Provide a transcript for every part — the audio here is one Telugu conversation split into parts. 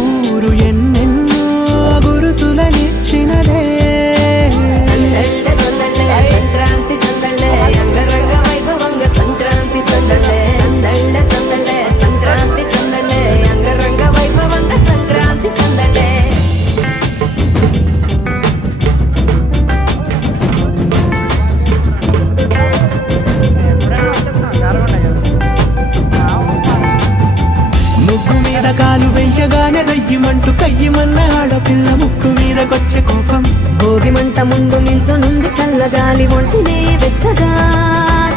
ఊరు ఎన్నెన్నో గురుతులనిచ్చినదే. సందళ్ళే సందళ్ళే సంక్రాంతి సందళ్ళే అంగరంగ వైభవంగ సంక్రాంతి సందళ్ళే. సందళ్ళే సందళ్ళే సంక్రాంతి సందళ్ళే అంగరంగ వైభవంగ సంక్రాంతి సందళ్ళే. ముగ్గు మీద కాలు వెయ్యగానే రయ్యమంటూ కయ్యమన్న ఆడపిల్ల ముక్కు మీదకొచ్చే కోపం. భోగి మంట ముందు నిల్చొనుంది చల్లగాలి ఒంటినే వెచ్చగా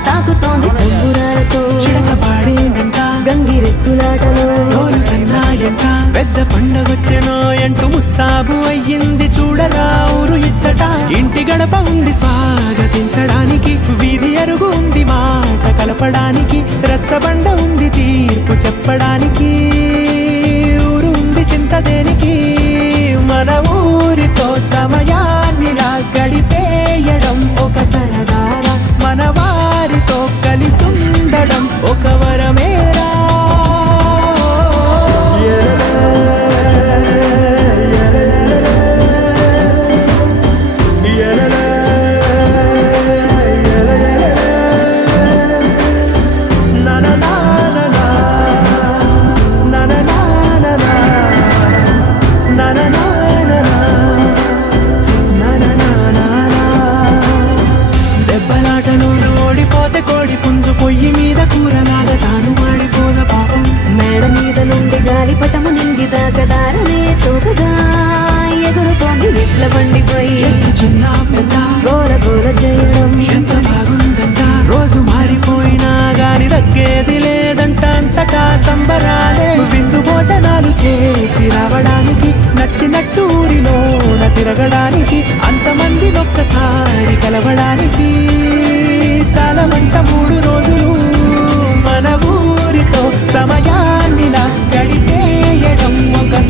తాకుతోంది తంబురాలతో. చిడక పాడిందంట గంగిరెత్తులాటలో రోజు సన్నాయంట పెద్ద పండగొచ్చెనో అంటూ ముస్తాబు అయ్యింది చూడరా ఊరు ఇచ్చట. ఇంటి గడప ఉంది స్వాగతించడానికి, వీధి అరుగు ఉంది మాట కలపడానికి, రచ్చబండ ఉంది తీర్పు చెప్పడానికి, ఊరు ఉంది చింత దేనికి. మన ఊరితో సమయాన్నిలా గడిపేయడం ఒక సరదారా, మన వారితో కలిసుండడం ఒక వరమేరా. దెబ్బలాటలోను ఓడిపోతే కోడి పుంజు పొయ్యి మీద కూరలాగా తాను మాడిపోద పాపం. మేడ మీద నుండి గాలిపటము నింగి దాకదారనే తోకగా ఎగురుతోంది ఎట్ల బండిపోయి. ఎత్తు చిన్న పెద్ద గోల గోల చేయడం ఎంత బాగుందంట. రోజు మారిపోయినా గాని తగ్గేది లేదంట, అంతటా సంబరాలే. విందు భోజనాలు చేసి రావడానికి, నచ్చినట్టు ఊరిలోన తిరగడానికి, అంతమంది ఒక్కసారి కలవడానికి చాలా మంట 3 రోజులు మన ఊరితో సమయాన్నిలా గడిపేయడం ఒక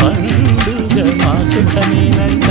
పండుగ మా సుఖమేనంట